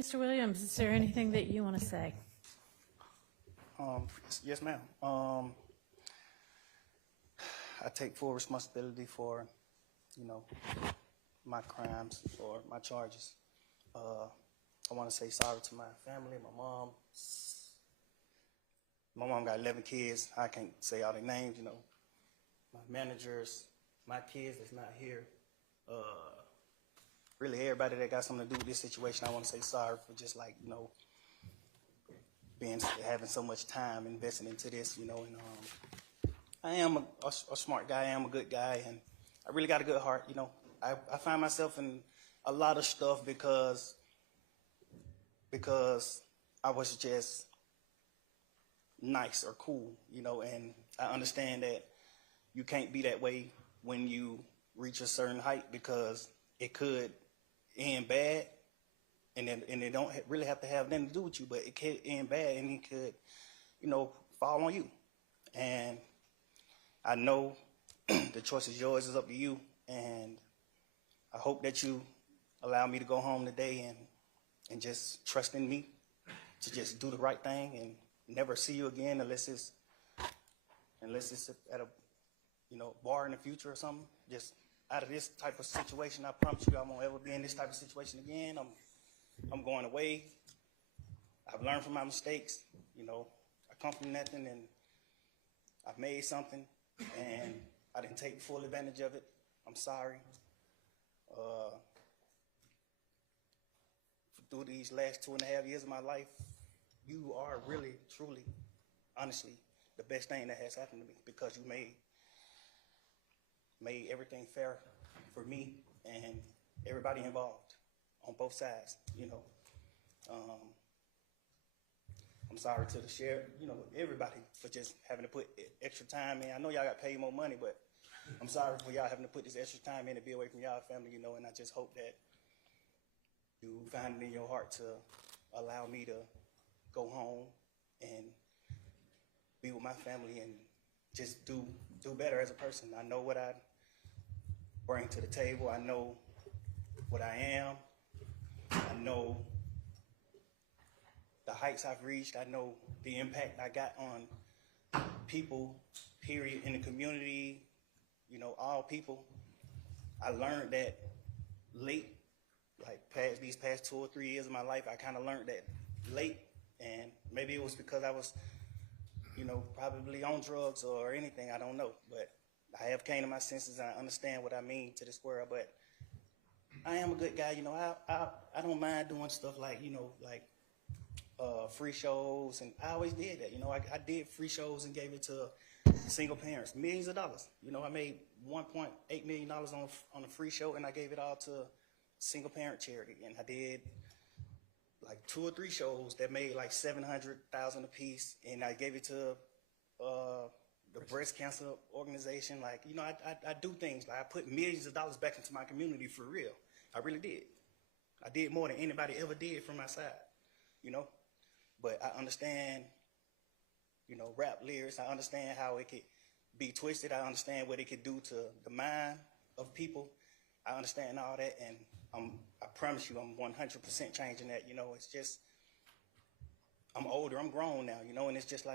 Mr. Williams, is there anything that you want to say? Yes, ma'am. I take full responsibility for, my crimes or my charges. I want to say sorry to my family, my mom. My mom got 11 kids. I can't say all their names, my managers, my kids that's not here. Really everybody that got something to do with this situation, I want to say sorry for just having so much time invested into this, and I am a smart guy, I am a good guy, and I really got a good heart, I find myself in a lot of stuff because I was just nice or cool, and I understand that you can't be that way when you reach a certain height because it could end bad, and it don't really have to have nothing to do with you, but it could end bad, and it could, fall on you. And I know the choice is yours, it's up to you, and I hope that you allow me to go home today and just trust in me to just do the right thing and never see you again unless it's at a bar in the future or something. Just out of this type of situation, I promise you I won't ever be in this type of situation again. I'm going away. I've learned from my mistakes. I come from nothing and I've made something and I didn't take full advantage of it. I'm sorry. Through these last 2.5 years of my life, you are really, truly, honestly, the best thing that has happened to me because you made everything fair for me and everybody involved on both sides, I'm sorry to the sheriff, everybody for just having to put extra time in. I know y'all got paid more money, but I'm sorry for y'all having to put this extra time in to be away from y'all family, and I just hope that you find it in your heart to allow me to go home and be with my family and just do better as a person. I know what I bring to the table. I know what I am. I know the heights I've reached. I know the impact I got on people, period, in the community, all people. I learned that late, these past 2 or 3 years of my life, I kind of learned that late, and maybe it was because I was, probably on drugs or anything, I don't know, but I have came to my senses and I understand what I mean to this world, but I am a good guy, I don't mind doing stuff like free shows, and I always did that, I did free shows and gave it to single parents, millions of dollars, I made $1.8 million on a free show, and I gave it all to single parent charity, and I did 2 or 3 shows that made $700,000 a piece, and I gave it to the breast cancer organization. I do things. I put millions of dollars back into my community for real. I really did. I did more than anybody ever did from my side, But I understand, rap lyrics. I understand how it could be twisted. I understand what it could do to the mind of people. I understand all that, and I promise you I'm 100% changing that. It's just, I'm older, I'm grown now, and it's just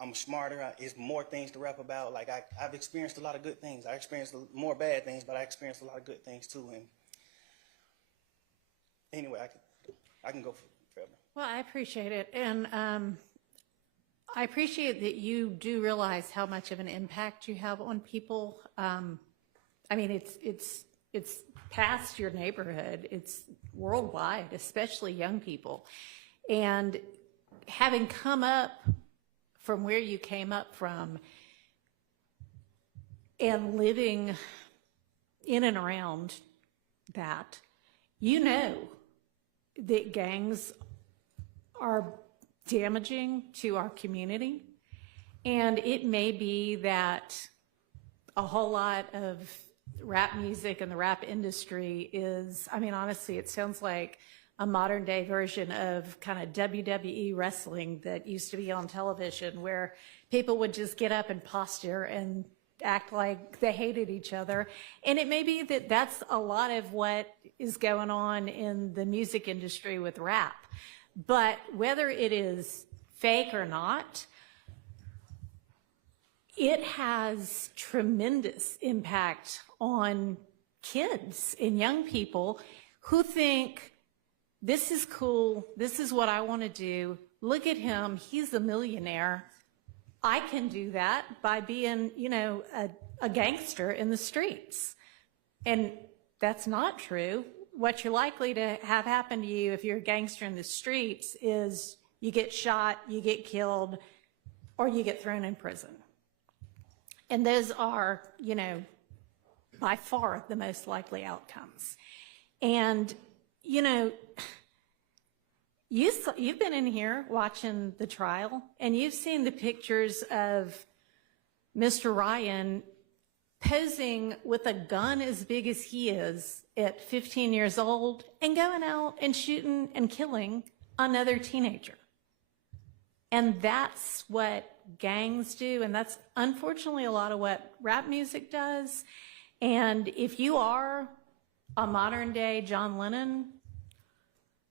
I'm smarter. It's more things to rap about. I've experienced a lot of good things. I experienced more bad things, but I experienced a lot of good things too. And anyway, I can go forever. Well, I appreciate it, and I appreciate that you do realize how much of an impact you have on people. It's past your neighborhood. It's worldwide, especially young people. And having come up from where you came up from and living in and around that, that gangs are damaging to our community. And it may be that a whole lot of rap music and the rap industry is, honestly, it sounds like a modern day version of kind of WWE wrestling that used to be on television, where people would just get up and posture and act like they hated each other. And it may be that that's a lot of what is going on in the music industry with rap. But whether it is fake or not, it has tremendous impact on kids and young people who think, this is cool, this is what I want to do, look at him, he's a millionaire, I can do that by being, you know, a gangster in the streets. And that's not true. What you're likely to have happen to you if you're a gangster in the streets is you get shot, you get killed, or you get thrown in prison. And those are, you know, by far the most likely outcomes. And, you know, you've been in here watching the trial, and you've seen the pictures of Mr. Ryan posing with a gun as big as he is at 15 years old and going out and shooting and killing another teenager. And that's what gangs do, and that's unfortunately a lot of what rap music does. And if you are a modern day John Lennon,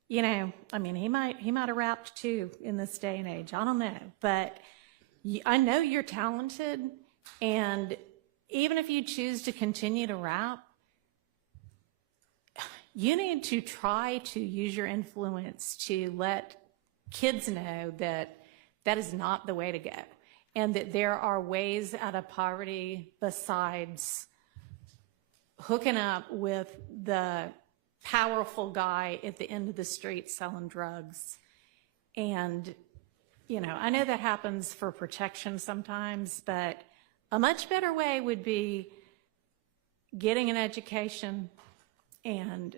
you know, I mean, he might have rapped too in this day and age. I don't know, but I know you're talented, and even if you choose to continue to rap, you need to try to use your influence to let kids know that that is not the way to go, and that there are ways out of poverty besides hooking up with the powerful guy at the end of the street selling drugs. And, you know, I know that happens for protection sometimes, but a much better way would be getting an education and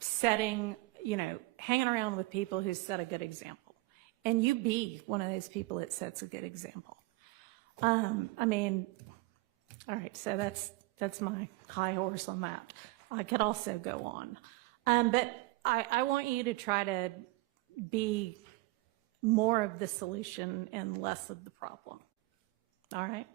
setting, you know, hanging around with people who set a good example. And you be one of those people that sets a good example. I mean, all right, so that's my high horse on that. I could also go on. But I want you to try to be more of the solution and less of the problem. All right?